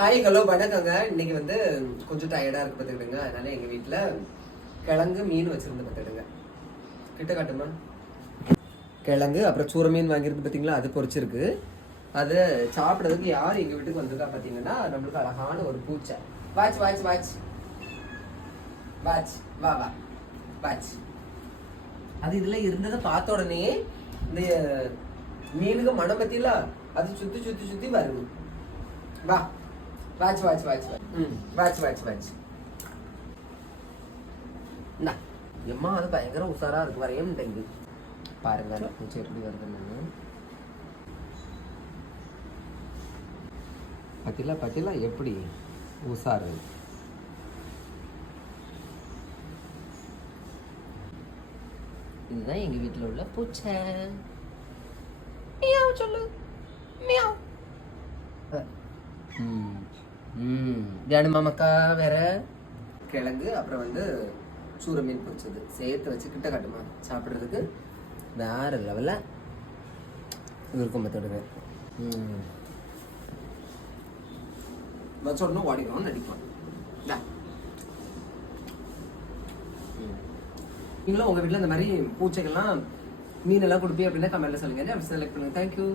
Hi hello வணக்கங்க. இன்னைக்கு வந்து கொஞ்சம் டயர்டா இருக்கு பார்த்துக்கிடுங்க. அதனால எங்க வீட்டுல கிழங்கு மீன் வச்சிருந்து பார்த்துக்கிடுங்க. கிட்ட காட்டுமா? கிழங்கு அப்புறம் சூற மீன் வாங்கியிருக்கு பார்த்தீங்களா, அது பொரிச்சிருக்கு. அது சாப்பிட்றதுக்கு யார் எங்க வீட்டுக்கு வந்திருக்கா பார்த்தீங்கன்னா, நம்மளுக்கு அழகான ஒரு பூச்சை. வாட்ச் வாட்ச் வாட்ச் வாட்ச் வா வா வாட்ச். அது இதுல இருந்ததை பார்த்த உடனே இந்த மீனுக்கு மனம் பத்தியில அது சுத்தி சுத்தி சுத்தி வருது. வா watch watch watch watch watch watch. எம்மா அது பயங்கர உசாரா இருக்கு, வரையும் டெங்கு பாருங்க பூச்சி எப்படி வருதுன்னு. பத்திலா பத்திலா எப்படி உசாரு. இதுதான் எங்க வீட்டுல உள்ள பூச்சை. மியாவ் சொல்லு மியாவ். தியானமா மக்கா. வேற கிழங்கு அப்புறம் வந்து சூற மீன் பொரிச்சது சேர்த்து வச்சு கிட்ட காட்டுமா சாப்பிட்றதுக்கு வேற லெவல்ல இருக்கும். மத்தோடுங்க வச்சோடனே ஓடிக்கணும்னு நடிப்பான். நீங்களும் உங்க வீட்டுல இந்த மாதிரி பூச்சைகள்லாம் மீன் எல்லாம் கொடுப்பீங்க அப்படின்னா கமெண்ட்ல சொல்லுங்க. செலக்ட் பண்ணுங்க. தேங்க்யூ.